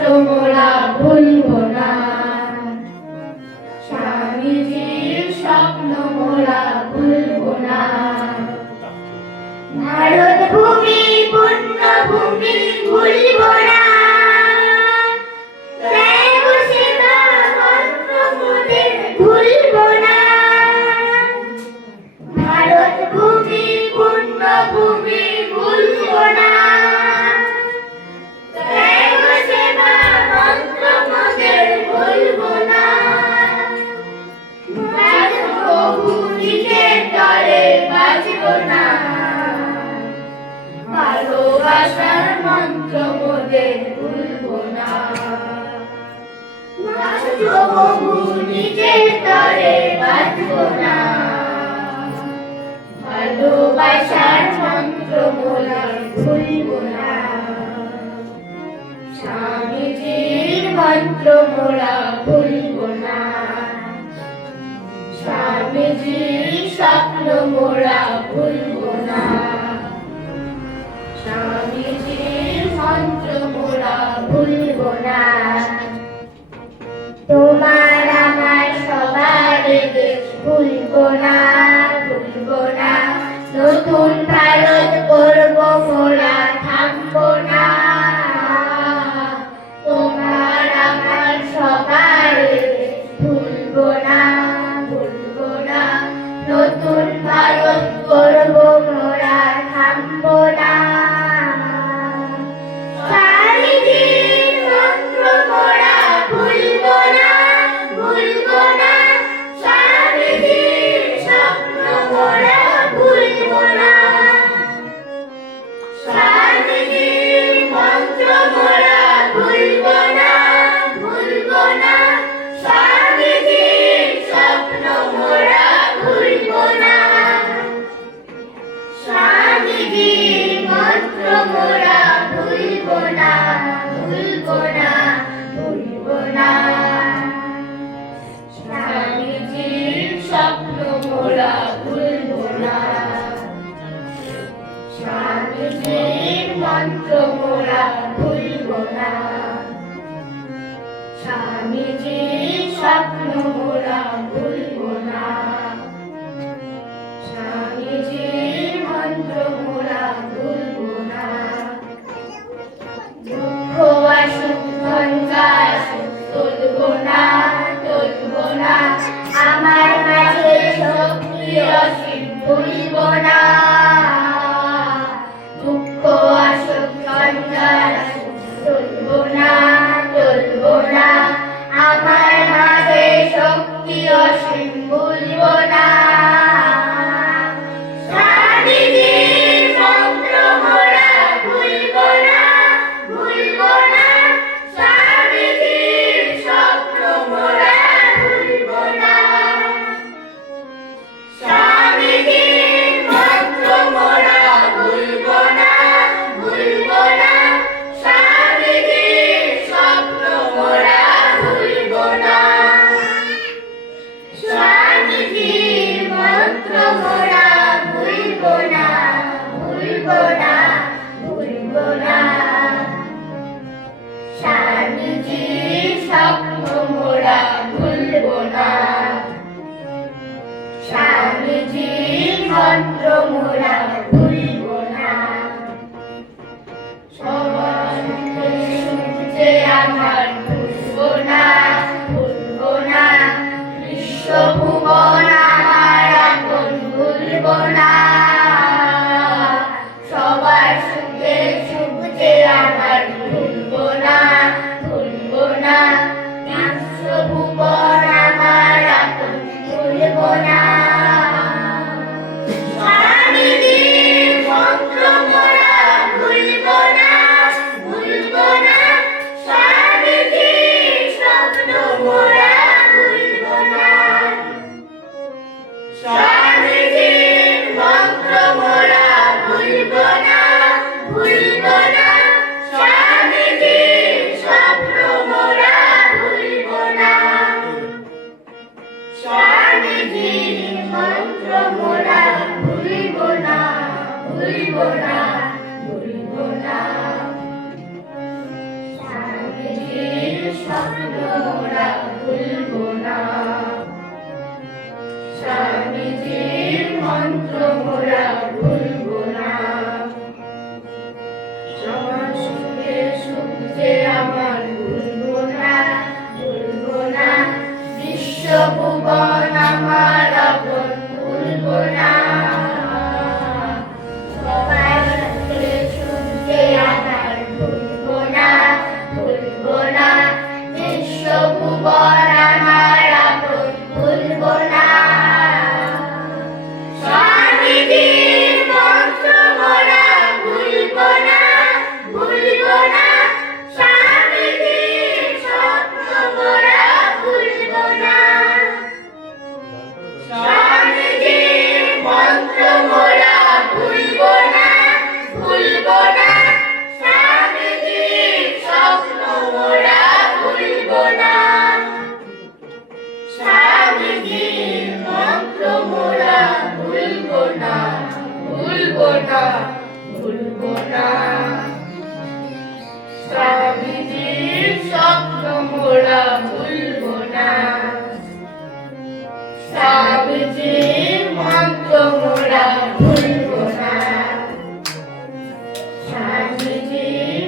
তোমরা ভুলব না। স্বামীজির স্বপ্ন মোরা ভুলব না। ভারত ভূমি পুণ্যভূমি ভুলব না। ভুলব না। ভারত ভূমি পুণ্যভূমি ভাষার মন্ত্র বলে ভুলবো না তরে না। ভালোবাসার মন্ত্র বলে না। স্বামীজির মন্ত্র মোড়া ভুলবো না। স্বামীজির স্বপ্ন মোড়া মন্ত্র মোরা ভুলব না স্বামীজির স্বপ্ন মোরা Amen. না ভুলব না স্বামীজির স্বপ্ন মোরা ভুলব স্বপ্ন মোরা ভুলব না স্বামীজির